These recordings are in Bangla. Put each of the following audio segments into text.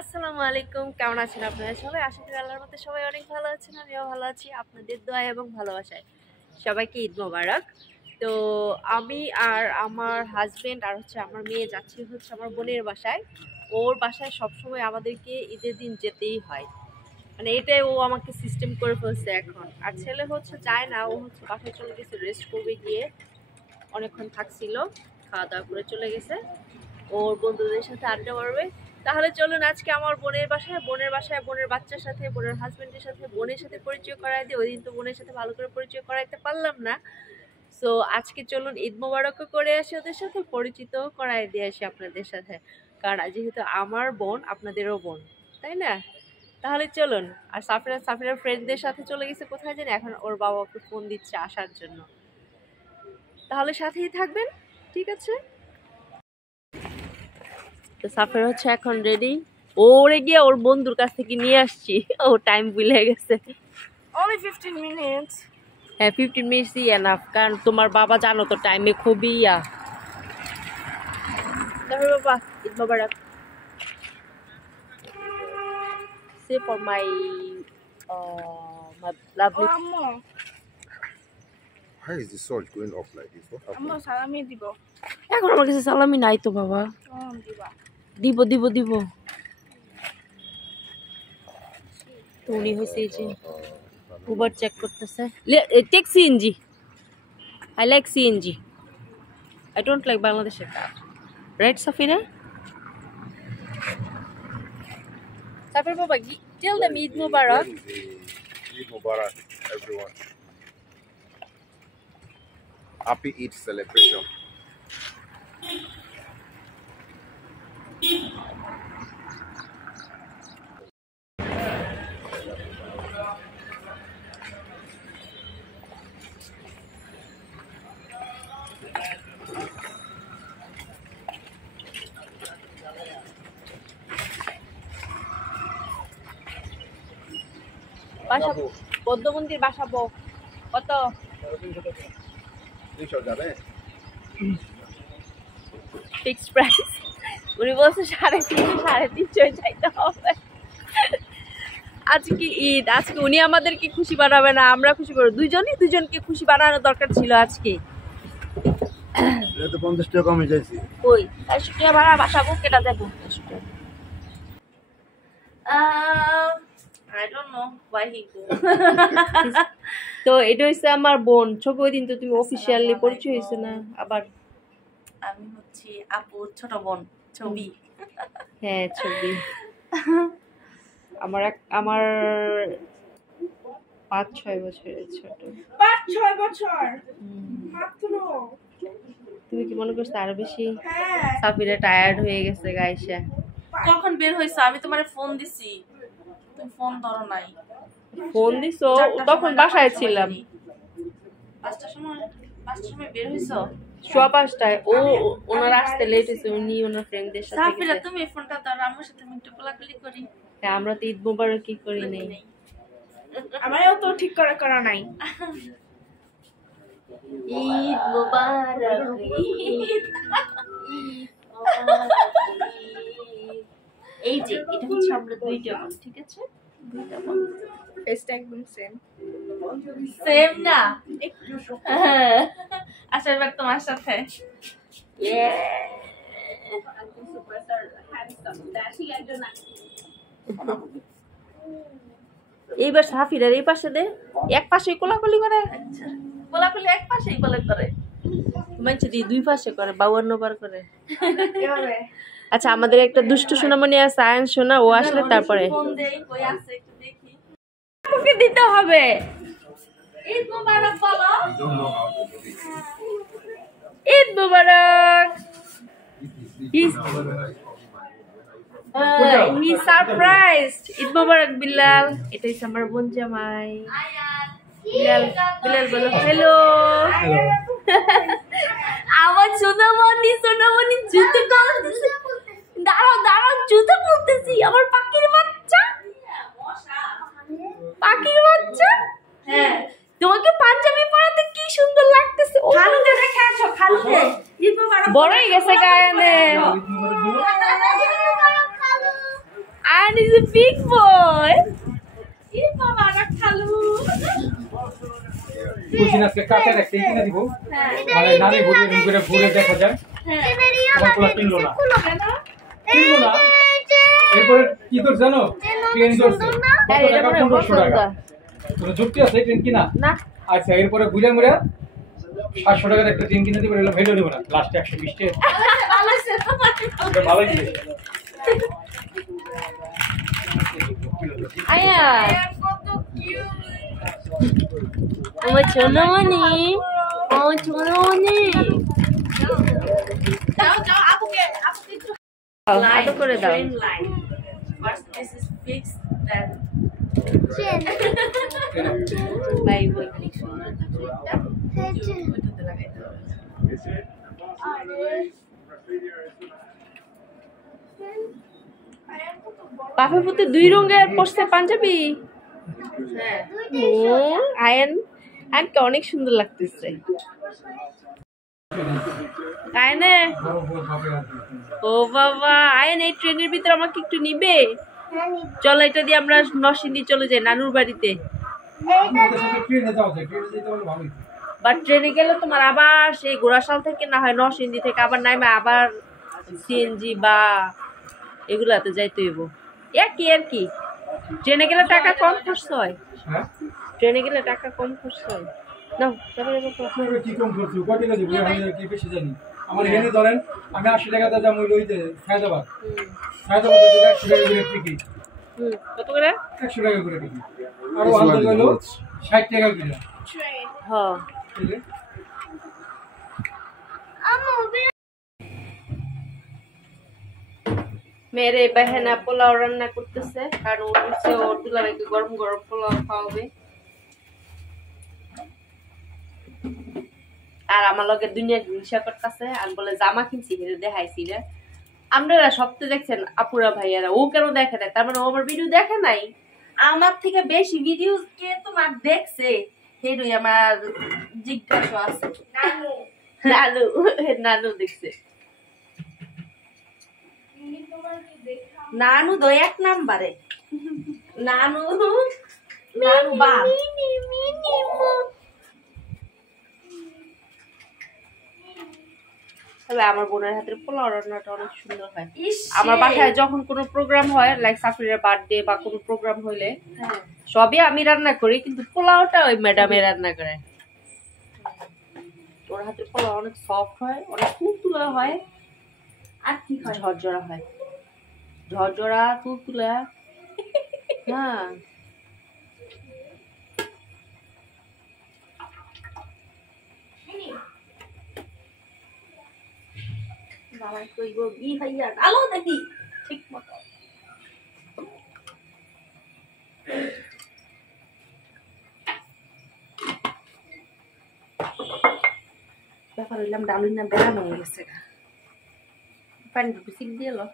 আসসালামু আলাইকুম, কেমন আছেন আপনারা সবাই? আশা করি আল্লাহর মধ্যে সবাই অনেক ভালো আছেন, আমিও ভালো আছি। আপনাদের দোয়া এবং ভালোবাসায় সবাইকে ঈদ মোবারক। তো আমি আর আমার হাজবেন্ড আর আমার মেয়ে যাচ্ছি আমার বোনের বাসায়। ওর বাসায় সবসময় আমাদেরকে ঈদের দিন যেতেই হয়, মানে এটাই ও আমাকে সিস্টেম করে ফেলছে এখন। আর ছেলে যায় না, ও বাসায় চলে গেছে, রেস্ট করবে গিয়ে। অনেকক্ষণ থাকছিল, খাওয়া দাওয়া করে চলে গেছে, ওর বন্ধুদের সাথে আড্ডা মারবে। তাহলে চলুন আজকে আমার বোনের বাসায় বোনের বাচ্চার সাথে, বোনের হাজবেন্ডের সাথে, বোনের সাথে পরিচয় করাই দিই। ওই দিন তো বোনের সাথে ভালো করে পরিচয় করাইতে পারলাম না। সো আজকে চলুন ঈদ মোবারকও করে আসি, ওদের সাথে পরিচিত করাই দিয়ে আসি আপনাদের সাথে, কারণ যেহেতু আমার বোন আপনাদেরও বোন, তাই না? তাহলে চলুন। আর সাফিরার ফ্রেন্ডদের সাথে চলে গেছে কোথায় জানি, এখন ওর বাবা ওকে ফোন দিচ্ছে আসার জন্য। তাহলে সাথেই থাকবেন, ঠিক আছে? তো সাফের এখন রেডি, ওরে গিয়ে ওর বন্ধুর কাছ থেকে নিয়ে আসছি। ও টাইম ভুলে গেছে। Only 15 minutes. হ্যাঁ, 15 minutes ই এনাফ, কারণ তোমার বাবা জানো তো টাইমে খুবই তারপর বাবা ঈদ মোবারক। সে for my lovely. Why is the salt going up like this? What happened? Amma salami dibo. এখন আমার কাছে সালামি নাই তো বাবা। Diba. দিব তো উনি হয়েছে যে উবার চেক করতেছে। Take CNG, I like CNG, I don't like বাংলাদেশের কার। রাইট সাফিরা? সাফির বাবা, tell them Eid Mubarak. Eid Mubarak, everyone. Happy Eid celebration. বাসা বৌদ্ধ মন্দির বাসাবো কত? 300 যাবে? Fixed price. উনি বলছে 350 চাইতে হবে। আজকে ঈদ, আজকে উনি আমাদেরকে খুশি বানাবে না, আমরা খুশি করবো। দুজনকে খুশি বানানো দরকার ছিল আজকে। এটা 50 টাকা কমে যাইছে। কই 100 টাকা ভাড়া বাসাবো, কেটা দেবো? I don't know why he go. তো এটা হচ্ছে আমার বোন। ছবি ওই দিন তো তুমি অফিসিয়ালি পরিচয় হয়েছে না আবার। আমি হচ্ছি আপুর ছোট বোন ছবি। হ্যাঁ, ছবি। আমার 5-6 বছরের ছোট। 5-6 বছর মাত্র। তুমি কি মনে করছো আরো বেশি? হ্যাঁ। সাফিরা টায়ার্ড হয়ে গেছে গাইসা। কখন বের হইছো? আমি তোমারে ফোন দিছি, তুমি ফোন ধরো নাই। ফোন দিছো? তখন বাসায় ছিলাম। 5টার সময় বের হইছো? 5:15টায়। ওনার আসতে লেট হয়েছে, উনি ওনার ফ্রেন্ডদের সাথে সাফিরা গেছে। তুমি ফোনটা ধরো, আমার সাথে আমি একটু কোলাকুলি করি। হ্যাঁ, আমরা তো ঈদ মোবারক কি করি নাই। আমারও তো ঠিক করে করা নাই। ঈদ মোবারক, ঈদ এই যে এটা হচ্ছে আমরা দুইটা বোন, ঠিক আছে? দুইটা বোন, ফেসটা একদম সেম না একটু। আচ্ছা, এবার তোমার সাথে এইবার সাফিরার এই পাশে দে, এক পাশে কোলাকুলি করে। আচ্ছা, কোলাকুলি এক পাশেই বলে করে, মানছে দি দুই পাশে করে, 52 বার করে। আচ্ছা, আমাদের একটা দুষ্টু সোনামণি আছে, আয়ন সোনা, ও আসলে তারপরে ফোন দেই, কই আছে একটু দেখি। ওকে দিতে হবে। ঈদ মোবারক বলো। ঈদ মোবারক। হি সারপ্রাইজড। ঈদ মোবারক বিলাল। এটা হচ্ছে আমার বোন জামাই বিলাল। বিলাল বলো হ্যালো। আমার সোনামণি জুতো খুলতেছে। দাঁড়াও জুতো খুলতেছি। আমার পাখির বাচ্চা। হ্যাঁ, তোমাকে পাঞ্জাবি পরাতে কি সুন্দর লাগতেছে। খালুকে দেখে আসো, খালুকে। ঈদ মোবারক বড়ই গেছে গায়ে। Ayan is a big boy. Ih, mama, anak খালু। কুচিন আজকে কাঁচা রাখতে কিনে দিব মানে নানি ঘুরে ঘুরে ঘুরে দেখা যায় তোমার পোলা কিনলো না কিনলো না এরপরে কি তোর জানো ট্রেন ধরছে হ্যাঁ, এটা মনে হয় 1500 টাকা পছন্দ। তোর যুক্তি আছে ট্রেন কিনা না আচ্ছা এরপরে ঘুরে ঘুরে 700 টাকার একটা ট্রেন কিনে দিব এলো ভেটো দিব না লাস্টে 120 টাকা ভালো আছে তোমার। এটা ভালোই ছিল আয়া কত কিউট। আমার ছোনমণি আমার ছোনমণি যাও যাও আপুকে একটু আদর করে দাও train line. First this is fixed then বাই বই ওইটাতে লাগাইতে হবে। বাপের পুতে 2 রঙের পরছে পাঞ্জাবি হ্যাঁ আয়ন আয়নকে অনেক সুন্দর লাগতেছে আয়নে ও বাবা আয়ন এই ট্রেনের ভিতরে আমাকে একটু নিবে চলো এটা দিয়ে আমরা নরসিংদী চলে যাই নানুর বাড়িতে ট্রেনে যাও ট্রেনে যেতে হলে ভালোই বাট ট্রেনে গেলে তোমার আবার সেই ঘোড়াশাল থেকে না হয় নরসিংদী থেকে আবার নাইমা আবার সিএনজি বা এগুলাতে যাইতে হইব একই আর কি ট্রেনে গেলে টাকা কম খরচ হয় হ্যাঁ ট্রেনে গেলে টাকা কম খরচ হয় নাও তারপরে আপনারা কি কম করছো কত টাকা দিব আমি কি বেশি জানি আমার এখানে ধরেন আমি 80 টাকা দাম ওই লইতে ফায়দাবাদ ফায়দাবাদ থেকে 100 টাকা করে টিকিট কত করে 100 টাকা করে টিকিট আর আলাদা হলো 60 টাকা করে হ্যাঁ ঠিক আছে মেরে বেহেনা পোলাও রান্না করতেছে কারণ ও বলছে ওর দুলাভাইকে গরম গরম পোলাও খাওয়াবে আর আমার লগে দুনিয়া হিংসা করতেছে আর বলে জামা কিনছি হেরে দেখাইছি রে আপনারা সপ্তাহে দেখছেন আপুরা ভাইয়ারা ও কেন দেখে নাই তার মানে ও আমার ভিডিও দেখে নাই আমার থেকে বেশি ভিডিও কে তোমার দেখছে হেডই আমার জিজ্ঞাসা আছে নানু নানু দেখছে নানু তো 1 নম্বরে নানু নানু বা তবে আমার বোনের হাতের পোলাও রান্নাটা অনেক সুন্দর হয় ইস আমার বাসায় যখন কোনো প্রোগ্রাম হয় লাইক সাফিরের বার্থডে বা কোনো প্রোগ্রাম হইলে সবই আমি রান্না করি কিন্তু পোলাওটা ওই ম্যাডামে রান্না করে ওর হাতের পোলাও অনেক সফট হয় অনেক তুলতুলা হয় আর কি হয় ঝরঝরা হয় ঝরঝরা তুলতুলা হ্যাঁ বাবা কইব ই ভাইয়া আলো দেখি ঠিক মতো ব্যাপার হইলাম ডালুই না বেড়ানো হয়ে গেছে পানি দুটো সিক দিয়ে এলো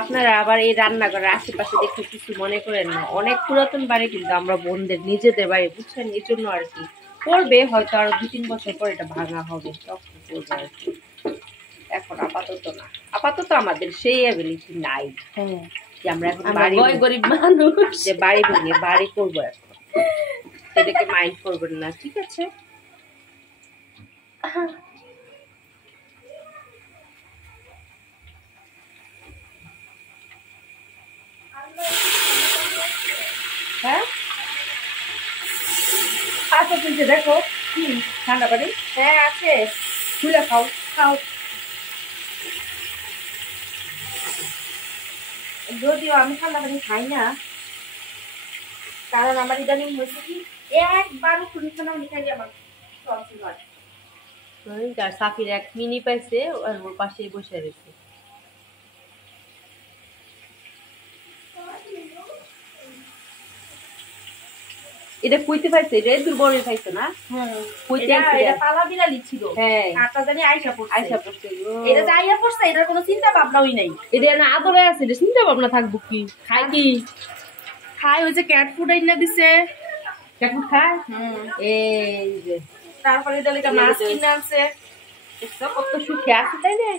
আপনারা আবার এই রান্নাঘরের আশেপাশে দেখে কিছু মনে করেন না অনেক পুরাতন বাড়ি কিন্তু আমরা বোনদের নিজেদের বাড়ি বুঝছেন এই জন্য আর কি করবে হয়তো আরো 2-3 বছর পর এটা ভাঙা হবে তখন করবো আর কি এখন আপাতত না আপাতত আমাদের সেই অ্যাবিলিটি নাই যে আমরা এখন বাড়ি গরিব মানুষ যে বাড়ি ভেঙে বাড়ি করবো এখন সেটাকে মাইন্ড করবেন না ঠিক আছে হ্যাঁ আচ্ছা তুলছে দেখো কি ঠান্ডা পানি হ্যাঁ আছে খুলে খাও খাও যদিও আমি ঠান্ডা পানি খাই না কারণ আমার ইদানিং হয়েছে কি একবারও ঠান্ডা পানি খাইলে আমার টনসিল হয় যার সাফির এক মিনি পাইছে ওর পাশেই বসে রয়েছে এটা কইতে পাইছে, এটা দুর্বল পাইছে না? কইতে এটা পালা বিড়ালি ছিল। হ্যাঁ, কাটা জানি আইসা পড়ছে। আইসা পড়ছে। এটা যে আইয়া পড়ছে এটার কোনো চিন্তা ভাবনাই নাই। এটা না আদরে আছে, এটা চিন্তা ভাবনা থাকবো কি? খাই কি? খাই ওই যে ক্যাট ফুড আইনা দিছে। ক্যাট ফুড খায়? এই যে তারপরে এটা লেগে মাছ কিনে আনছে। এসব কত সুখে আছে তাই না?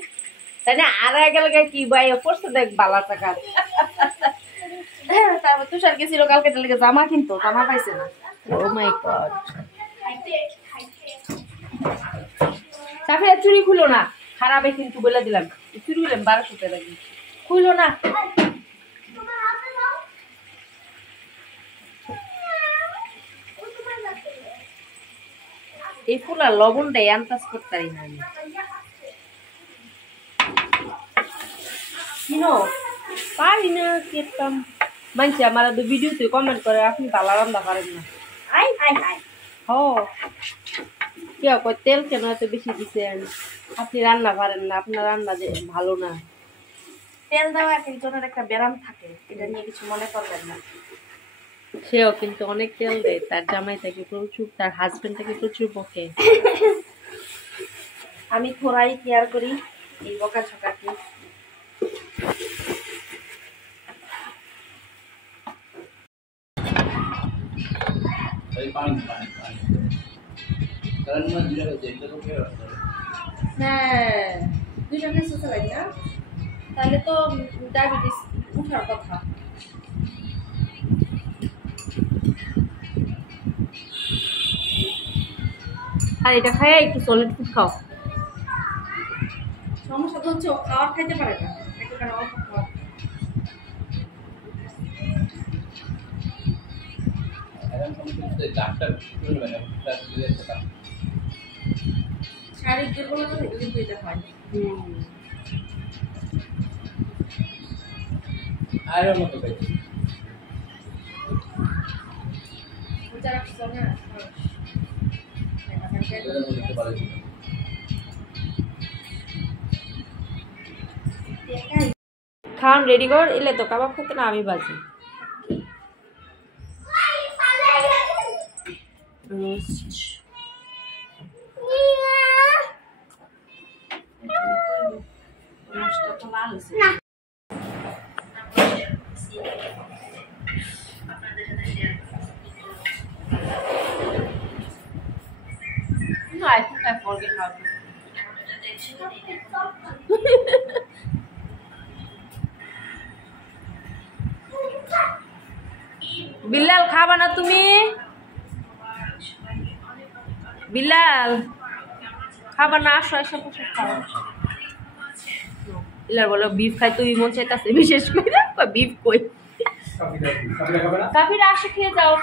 তাই না? আর গেলে কি ভাই পড়ছে দেখ বালা টাকা। তারপর তুষার গেছিল কালকে এটা লেগে জামা কিনতো, জামা পাইছে না। ও মাই গড। সাফিয়া চুরি খুলো না, খারাপে কিন্তু বলে দিলাম। চুরি খুললাম 1200 টাকা দিয়ে, খুলো না। এই ফুলা লবণটাই আন্দাজ করতে পারি না আমি। কিনো পারি না কেতাম। মানছি আমার ভিডিওতে কমেন্ট করে আপনি ভালো রান্না পারেন না। আই আই আই ও কেউ কয় তেল কেন এত বেশি দিচ্ছেন, আপনি রান্না পারেন না, আপনার রান্না যে ভালো না। তেল দেওয়া এক একজনের একটা ব্যারাম থাকে, এটা নিয়ে কিছু মনে করবেন না। সেও কিন্তু অনেক তেল দেয়, তার জামাই থেকে প্রচুর, তার হাজবেন্ড থেকে প্রচুর বকে। আমি থোড়াই কেয়ার করি এই বকা ঝকাকে। হ্যাঁ 2টা কেসে চালাই না, তাহলে তো ডায়াবেটিস উঠার কথা। আর এটা খায় একটু সলিড ফুড খাও। সমস্যা তো হচ্ছে ও খাওয়ার খাইতে পারে না, একেবারে অল্প খাওয়া। শারীরিক দুর্বলতা থেকে কিন্তু এটা হয়। রোজা রাখছো না? খাওয়ান রেডি কর, এলে তো কাবাব খেতে না আমি বাজি। রোস্ট মাছটা তো লাল হয়েছে। No, I think I forget how to. Billal খাবা না তুমি? বিল্লাল খাবা না? আসো এসে বসে খাও। বিল্লাল বলো বিফ খাই, তুই মন চাইতেছে বিশেষ করে বিফ কই। কাফিরা আসো খেয়ে যাও।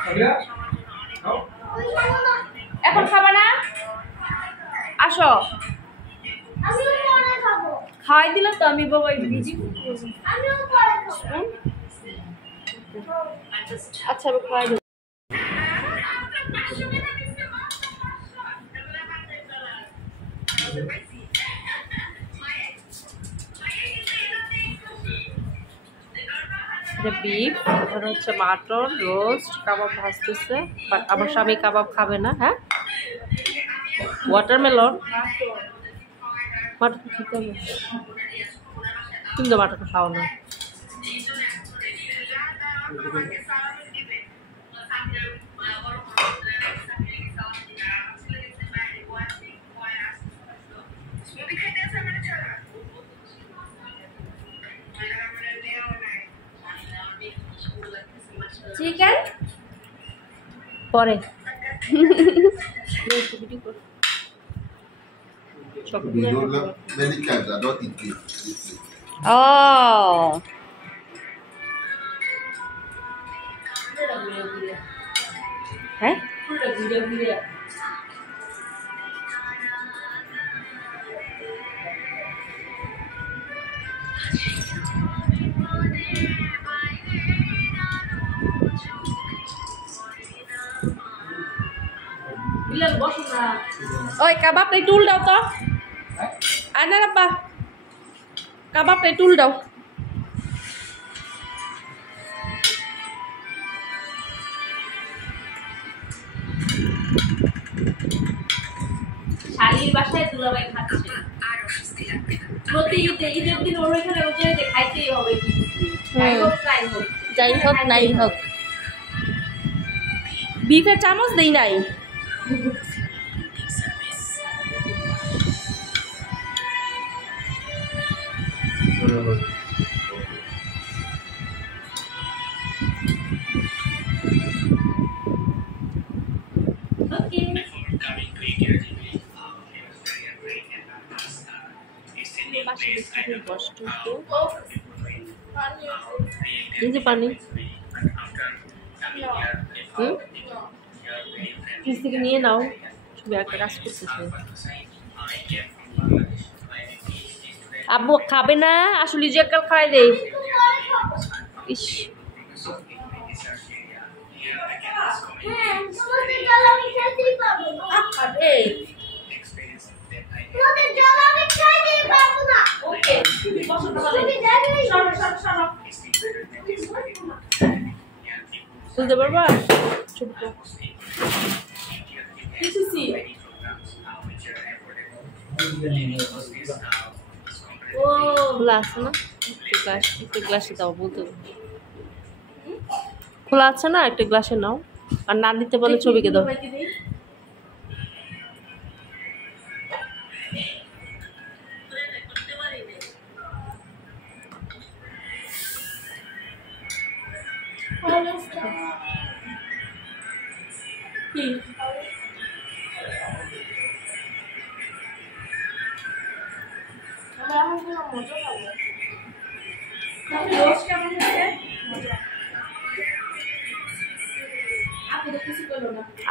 এখন খাবা না? আসো খাওয়াই দিল তো আমি বাবা বিজি। আচ্ছা আমি খাওয়াই দিই। বিফ, আর হচ্ছে মাটন রোস্ট, কাবাব ভাজতেছে, বাট আমার স্বামী কাবাব খাবে না। হ্যাঁ ওয়াটারমেলন, মাটন খেতে হবে, তুমি তো মাটন খাও না। চিকেন পরে Many times I don't eat beef. Oh. হ্যাঁ ওই কাবাব প্লেট টুল দাও তো, আনা রাব্বা কাবাব প্লেট টুল দাও। নানির বাসায় দুলাভাই খাচ্ছে প্রতি ঈদের দিন ওর এখানে ওকে খাইতেই হবে যাই হোক নাই হোক বিফের চামচ দেই নাই পানি ফ্রিজ থেকে নিয়ে নাও শুধু একটা কাজ করতেছে আব্বু খাবে না আসলে যে একটা খাই দেই ইস তুলতে পারবা খোলা আছে না একটা গ্লাসে দাও বলতে খোলা আছে না একটা গ্লাসে নাও আর না দিতে বলে ছবিকে দাও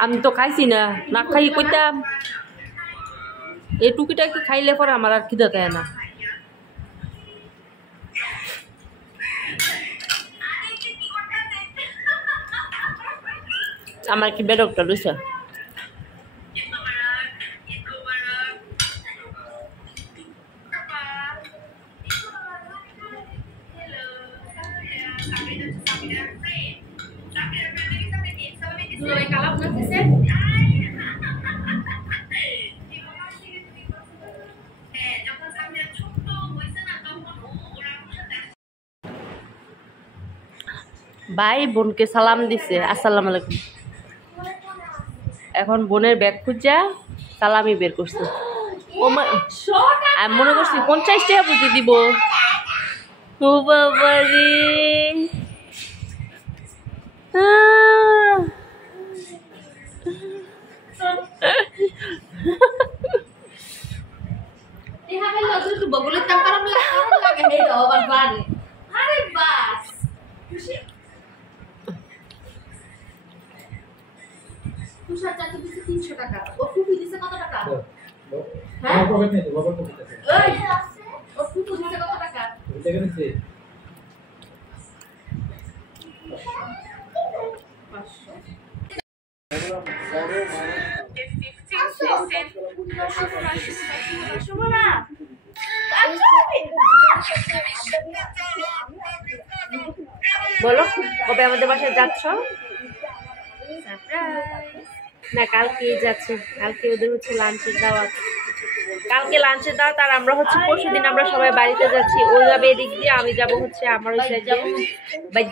আমি তো খাইছি না না খাই কইতাম এই টুকিটা কি খাইলে পরে আমার আর খিদে দেয় না আমার কি বেরোটা রয়েছে ভাই বোনকে সালাম দিছে আসসালামু আলাইকুম এখন বোনের ব্যাগ খুঁজা সালামি বের করছে আমি মনে করছি 50 টাকা বুঝে দিব ও বাবা রে বগলের দাম খারাপ লাগে আরে বাস তুষার চাচু দিছে 300 টাকা ও ফুফু দিছে কত টাকা হ্যাঁ ও ফুফু দিছে কত টাকা দেখে নিছি 500 বলো কবে আমাদের বাসায় যাচ্ছ না কালকে যাচ্ছে কালকে ওদের হচ্ছে লাঞ্চের দাওয়াত কালকে লাঞ্চের দাওয়াত আর আমরা হচ্ছে পরশুদিন আমরা সবাই বাড়িতে যাচ্ছি ওইভাবে এদিক দিয়ে আমি যাব হচ্ছে আমার ওই সাইডে বাইক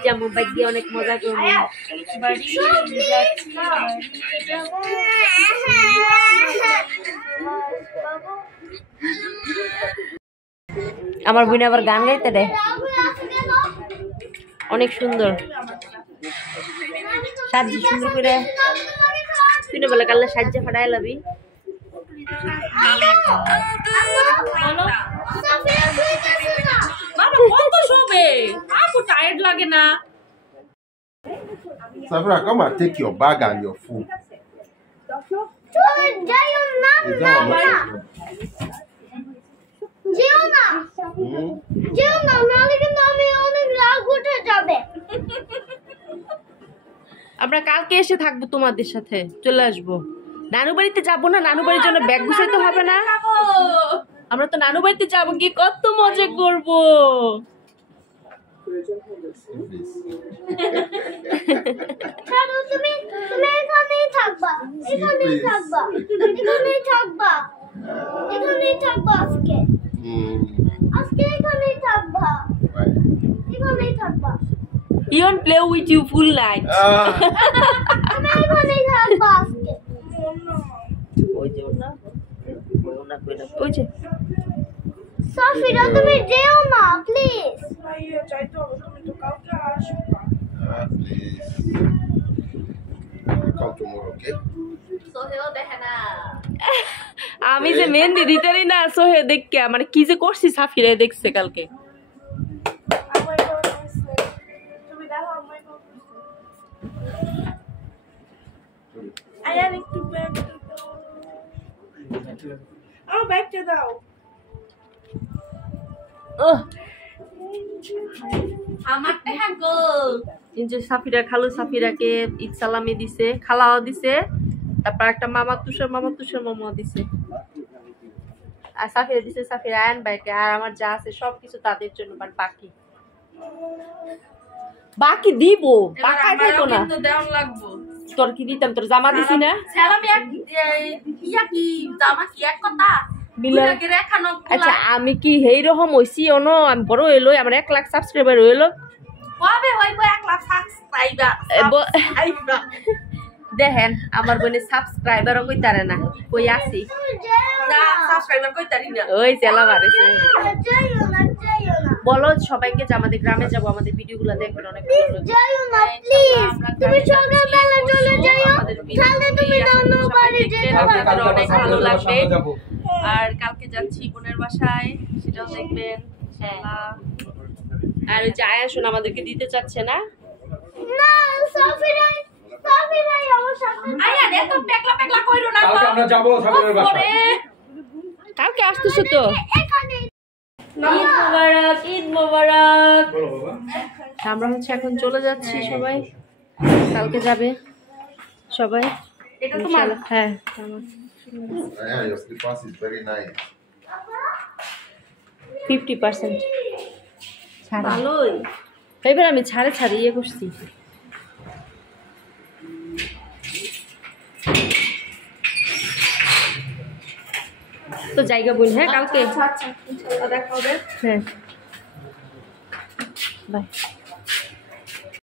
দিয়ে অনেক মজা করবো আমার বোন আবার গান গাইতে দেয় অনেক সুন্দর সাজি সুন্দর করে তুই বলে কাল সাজ্জা ফাটাই লাবি টায়ার্ড লাগে না Safra, come and take your bag and your food. আমরা কালকে এসে থাকবো তোমাদের সাথে চলে আসবো নানু বাড়িতে যাবো না নানু বাড়ির জন্য ব্যাগ গুছাইতে হবে না আমরা তো নানু বাড়িতে যাবো কি কত মজা করবো এখানেই থাকবো আজকে। আজকে এখানেই থাকবা। এখানেই থাকবা। He won't play with you full night. আমি এখানেই থাকবো আজকে। ওই যে ওনা ওই যে সাফিরা তুমি যেও না প্লিজ। Come tomorrow, okay? আমি যে মেহেন্দি দিতেই না সোহে দেখকে মানে কি যে করছি সাফিরে দেখছে কালকে সাফিরা খালু সাফিরাকে ঈদ সালামি দিছে খালাও দিছে তারপর একটা মামা তুষার মামা দিছে আর সাফিরা দিছে সাফিরা আয়ন ভাইকে আর আমার যা আছে সবকিছু তাদের জন্য বাট বাকি দিব বাকি থাকো না তোর কি দিতাম তোর জামা দিছি না আচ্ছা আমি কি হেই রকম হইছি অনো আমি বড় হইলো আমার 1 লাখ সাবস্ক্রাইবার হইলো দেখেন আমার বোনের সাবস্ক্রাইবারও কইতারে না কই আসি ওই চেলা মারেছে বলো সবাইকে যে আমাদের গ্রামে যাবো আমাদের ভিডিওগুলো দেখবেন অনেক ভালো লাগবে যাইও না প্লিজ তুমি সকালবেলা চলে যাইও তাহলে তুমি নানু বাড়ি যেতে পারবে অনেক ভালো লাগবে আর কালকে যাচ্ছি বোনের বাসায় সেটাও দেখবেন ইনশাআল্লাহ আর ওই যে আয়াসুন আমাদেরকে দিতে চাচ্ছে না না সাফিরাই আমার সাথে আয়া এত পেকলা কইরো না কালকে আমরা যাবো সাগরের বাসায় কালকে আসতেছো তো এখানে ঈদ মোবারক বলো বাবা আমরা হচ্ছে এখন চলে যাচ্ছি সবাই কালকে যাবে সবাই এটা তোমার হ্যাঁ Yeah, your slippers is very nice. 50% ছাড় ভালোই এবার আমি ছাড়ে ইয়ে করছি তো জায়গা বল হ্যাঁ কালকে আচ্ছা ইনশাআল্লাহ দেখা হবে। হ্যাঁ বাই